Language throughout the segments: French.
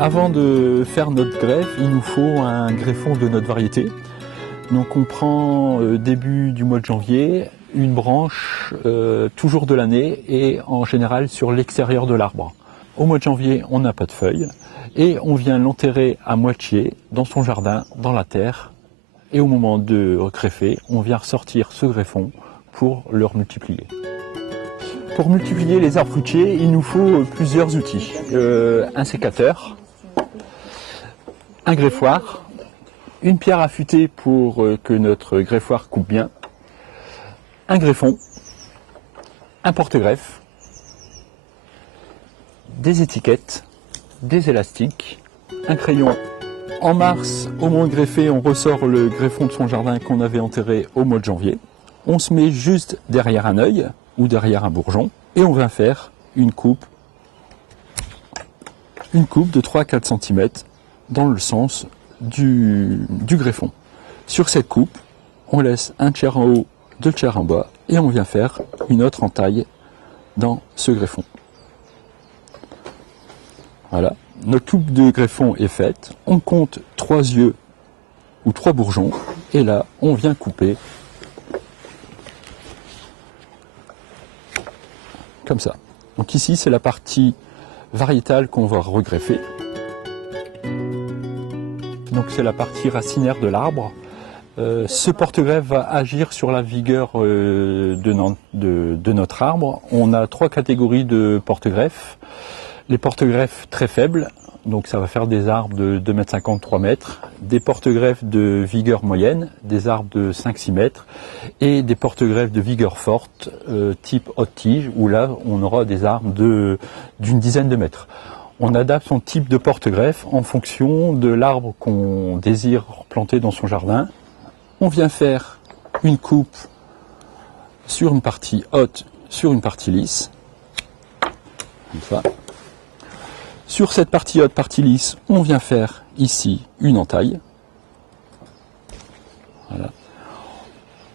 Avant de faire notre greffe, il nous faut un greffon de notre variété. Donc on prend début du mois de janvier une branche toujours de l'année et en général sur l'extérieur de l'arbre. Au mois de janvier, on n'a pas de feuilles et on vient l'enterrer à moitié dans son jardin, dans la terre. Et au moment de greffer, on vient ressortir ce greffon pour le multiplier. Pour multiplier les arbres fruitiers, il nous faut plusieurs outils. Un sécateur, un greffoir, une pierre affûtée pour que notre greffoir coupe bien, un greffon, un porte-greffe, des étiquettes, des élastiques, un crayon. En mars, au moment de greffer, on ressort le greffon de son jardin qu'on avait enterré au mois de janvier. On se met juste derrière un œil ou derrière un bourgeon et on va faire une coupe de 3-4 cm dans le sens du greffon. Sur cette coupe, on laisse un tiers en haut, 2 tiers en bas et on vient faire une autre entaille dans ce greffon. Voilà, notre coupe de greffon est faite, on compte 3 yeux ou 3 bourgeons et là on vient couper comme ça. Donc ici c'est la partie variétale qu'on va regreffer. Donc c'est la partie racinaire de l'arbre. Ce porte-greffe va agir sur la vigueur de notre arbre. On a 3 catégories de porte-greffes. Les porte-greffes très faibles, donc ça va faire des arbres de 2,50 m, 3 m, des porte-greffes de vigueur moyenne, des arbres de 5-6 m, et des porte-greffes de vigueur forte, type haute tige, où là on aura des arbres d'une dizaine de mètres. On adapte son type de porte-greffe en fonction de l'arbre qu'on désire planter dans son jardin. On vient faire une coupe sur une partie haute, sur une partie lisse, comme ça. Sur cette partie haute, partie lisse, on vient faire ici une entaille. Voilà.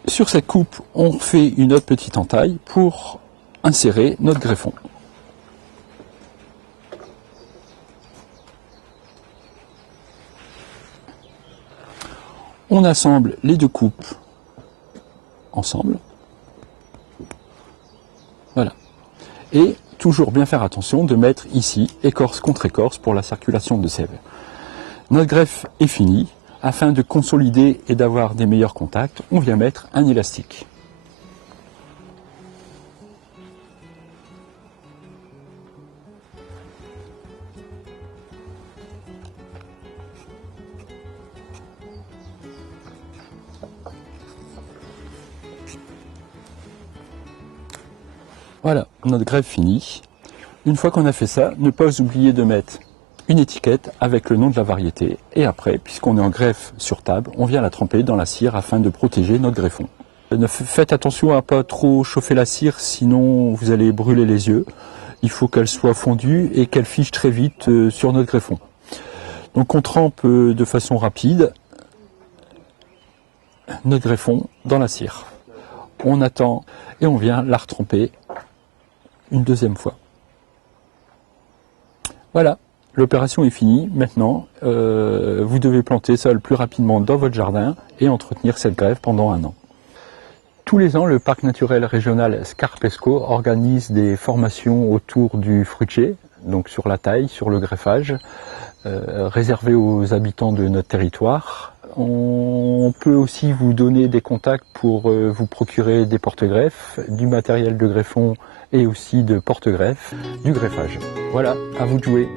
Sur cette coupe, on fait une autre petite entaille pour insérer notre greffon. On assemble les deux coupes ensemble. Voilà. Et toujours bien faire attention de mettre ici écorce contre écorce pour la circulation de sève. Notre greffe est finie. Afin de consolider et d'avoir des meilleurs contacts, on vient mettre un élastique. Voilà, notre greffe finie. Une fois qu'on a fait ça, ne pas oublier de mettre une étiquette avec le nom de la variété. Et après, puisqu'on est en greffe sur table, on vient la tremper dans la cire afin de protéger notre greffon. Faites attention à ne pas trop chauffer la cire, sinon vous allez brûler les yeux. Il faut qu'elle soit fondue et qu'elle fiche très vite sur notre greffon. Donc on trempe de façon rapide notre greffon dans la cire. On attend et on vient la retremper une deuxième fois. Voilà, l'opération est finie. Maintenant, vous devez planter ça le plus rapidement dans votre jardin et entretenir cette greffe pendant 1 an. Tous les ans, le parc naturel régional Scarpesco organise des formations autour du fruitier, donc sur la taille, sur le greffage, réservées aux habitants de notre territoire. On peut aussi vous donner des contacts pour vous procurer des porte-greffes, du matériel de greffon et aussi de porte-greffes, du greffage. Voilà, à vous de jouer.